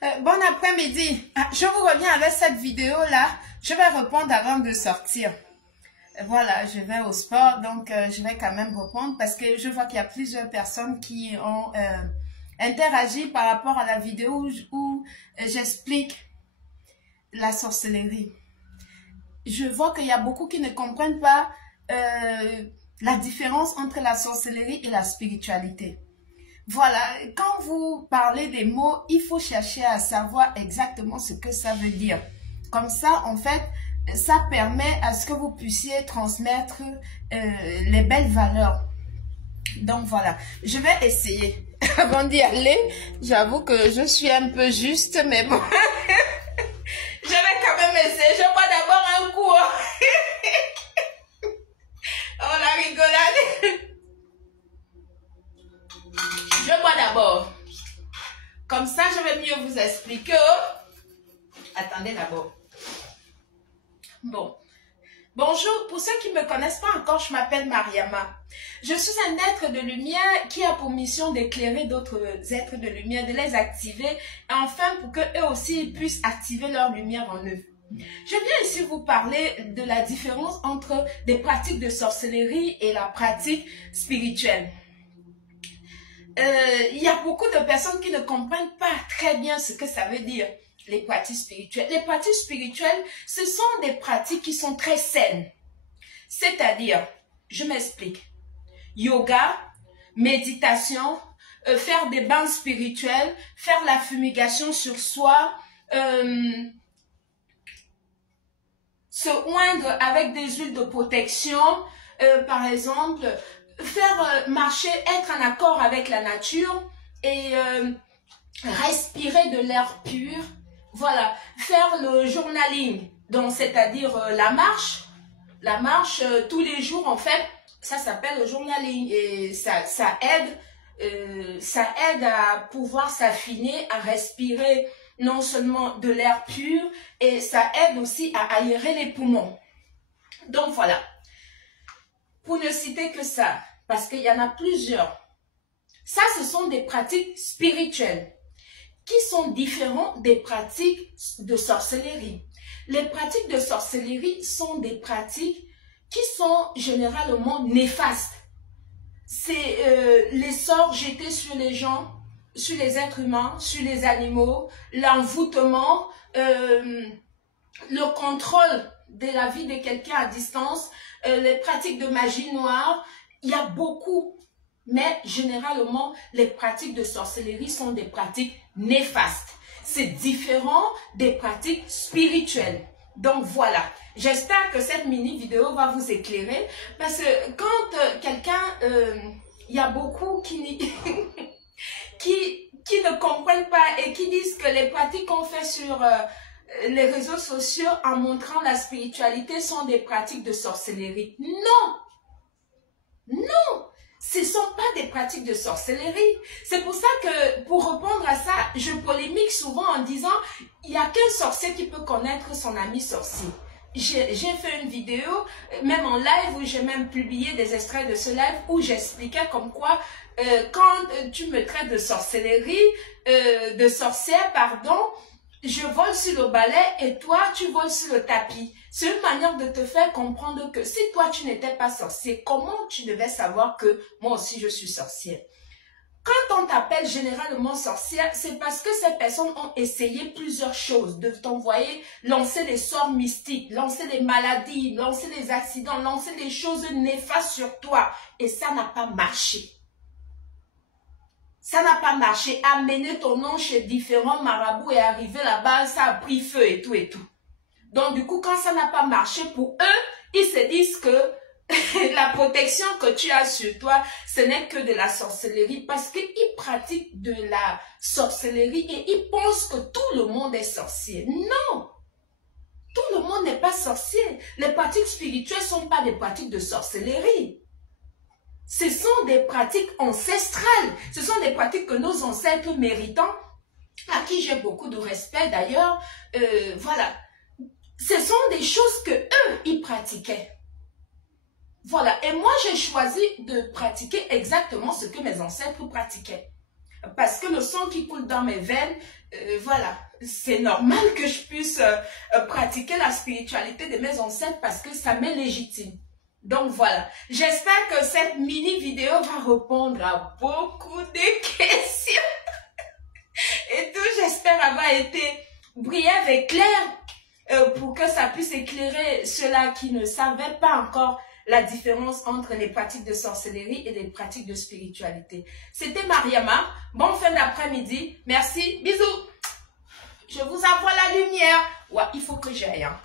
Bon après-midi. Je vous reviens avec cette vidéo-là. Je vais répondre avant de sortir. Voilà, je vais au sport, donc je vais quand même répondre parce que je vois qu'il y a plusieurs personnes qui ont interagi par rapport à la vidéo où j'explique la sorcellerie. Je vois qu'il y a beaucoup qui ne comprennent pas la différence entre la sorcellerie et la spiritualité. Voilà, quand vous parlez des mots, il faut chercher à savoir exactement ce que ça veut dire. Comme ça, en fait, ça permet à ce que vous puissiez transmettre les belles valeurs. Donc voilà, je vais essayer. Avant d'y aller, j'avoue que je suis un peu juste, mais bon. Je vais quand même essayer. Je bois d'abord un coup. Oh la rigolade. Je bois d'abord. Comme ça, je vais mieux vous expliquer. Attendez d'abord. Bon. Bonjour, pour ceux qui ne me connaissent pas encore, je m'appelle Mariama. Je suis un être de lumière qui a pour mission d'éclairer d'autres êtres de lumière, de les activer, et enfin pour qu'eux aussi puissent activer leur lumière en eux. Je viens ici vous parler de la différence entre des pratiques de sorcellerie et la pratique spirituelle. Il y a beaucoup de personnes qui ne comprennent pas très bien ce que ça veut dire, les pratiques spirituelles. Les pratiques spirituelles, ce sont des pratiques qui sont très saines. C'est-à-dire, je m'explique, yoga, méditation, faire des bains spirituels, faire la fumigation sur soi, se oindre avec des huiles de protection, par exemple, faire marcher, être en accord avec la nature et respirer de l'air pur. Voilà, faire le journaling, donc c'est-à-dire la marche tous les jours en fait, ça s'appelle le journaling et ça aide à pouvoir s'affiner, à respirer non seulement de l'air pur et ça aide aussi à aérer les poumons. Donc voilà, pour ne citer que ça, parce qu'il y en a plusieurs. Ça, ce sont des pratiques spirituelles qui sont différentes des pratiques de sorcellerie. Les pratiques de sorcellerie sont des pratiques qui sont généralement néfastes. C'est les sorts jetés sur les gens, sur les êtres humains, sur les animaux, l'envoûtement, le contrôle de la vie de quelqu'un à distance, les pratiques de magie noire. Il y a beaucoup, mais généralement, les pratiques de sorcellerie sont des pratiques néfastes. C'est différent des pratiques spirituelles. Donc voilà, j'espère que cette mini vidéo va vous éclairer parce que quand quelqu'un, il y a beaucoup qui, qui ne comprennent pas et qui disent que les pratiques qu'on fait sur les réseaux sociaux en montrant la spiritualité sont des pratiques de sorcellerie. Non! Non! Ce ne sont pas des pratiques de sorcellerie. C'est pour ça que, pour répondre à ça, je polémique souvent en disant il n'y a qu'un sorcier qui peut connaître son ami sorcier. J'ai fait une vidéo, même en live, où j'ai même publié des extraits de ce live où j'expliquais comme quoi quand tu me traites de sorcellerie, de sorcière, pardon, je vole sur le balai et toi, tu voles sur le tapis. C'est une manière de te faire comprendre que si toi, tu n'étais pas sorcier, comment tu devais savoir que moi aussi, je suis sorcière? Quand on t'appelle généralement sorcière, c'est parce que ces personnes ont essayé plusieurs choses, de t'envoyer lancer des sorts mystiques, lancer des maladies, lancer des accidents, lancer des choses néfastes sur toi. Et ça n'a pas marché. Ça n'a pas marché. Amener ton nom chez différents marabouts et arriver là-bas, ça a pris feu et tout et tout. Donc du coup, quand ça n'a pas marché pour eux, ils se disent que la protection que tu as sur toi, ce n'est que de la sorcellerie parce qu'ils pratiquent de la sorcellerie et ils pensent que tout le monde est sorcier. Non! Tout le monde n'est pas sorcier. Les pratiques spirituelles ne sont pas des pratiques de sorcellerie. Ce sont des pratiques ancestrales. Ce sont des pratiques que nos ancêtres méritants, à qui j'ai beaucoup de respect d'ailleurs, voilà. Ce sont des choses que eux, ils pratiquaient. Voilà. Et moi, j'ai choisi de pratiquer exactement ce que mes ancêtres pratiquaient. parce que le sang qui coule dans mes veines, voilà, c'est normal que je puisse pratiquer la spiritualité de mes ancêtres parce que ça m'est légitime. Donc voilà, j'espère que cette mini vidéo va répondre à beaucoup de questions. Et tout, j'espère avoir été brève et claire pour que ça puisse éclairer ceux-là qui ne savaient pas encore la différence entre les pratiques de sorcellerie et les pratiques de spiritualité. C'était Mariama. Bonne fin d'après-midi. Merci. Bisous. Je vous envoie la lumière. Ouais, il faut que j'aille. Hein.